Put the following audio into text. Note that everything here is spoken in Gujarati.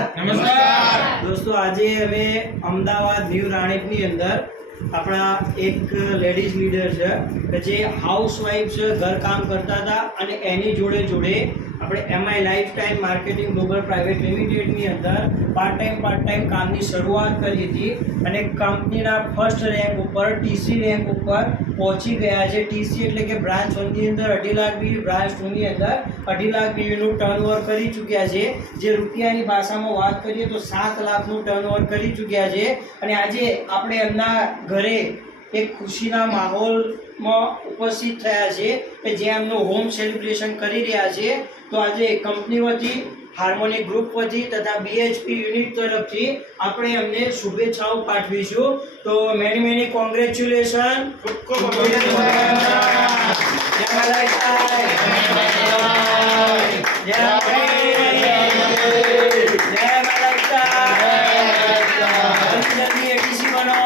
નમસ્કાર દોસ્તો, આજે હવે અમદાવાદ ન્યૂ રાણીપની અંદર આપણા એક લેડીઝ લીડર છે કે જે હાઉસવાઈફ છે, ઘર કામ કરતા હતા અને એની જોડે જોડે આપણે MI lifestyle marketing global private લિમિટેડની અંદર પાર્ટ ટાઈમ કામની શરૂઆત કરી હતી અને કંપનીના ફર્સ્ટ રેન્ક ઉપર, ટીસી રેન્ક ઉપર પહોંચી ગયા છે. ટીસી એટલે કે બ્રાન્ચ 1 ની અંદર 2.5 લાખ બીવી, બ્રાન્ચ 2 ની અંદર 2.5 લાખ બીવીનું ટર્નઓવર કરી ચૂક્યા છે. જે રૂપિયાની ભાષામાં વાત કરીએ તો 7 લાખનું ટર્નઓવર કરી ચૂક્યા છે. અને આજે આપણે એમના ઘરે એક ખુશીના માહોલમાં ઉપસ્થિત થયા છે કે જે એમનું હોમ સેલિબ્રેશન કરી રહ્યા છે. તો આજે કંપની વતી, હાર્મોની ગ્રુપ વતી તથા બીએચપી યુનિટ તરફથી આપણે એમને શુભેચ્છાઓ પાઠવીશું. તો મેની કોંગ્રેચ્યુલેશન. જલ્દી એટીસી બનો.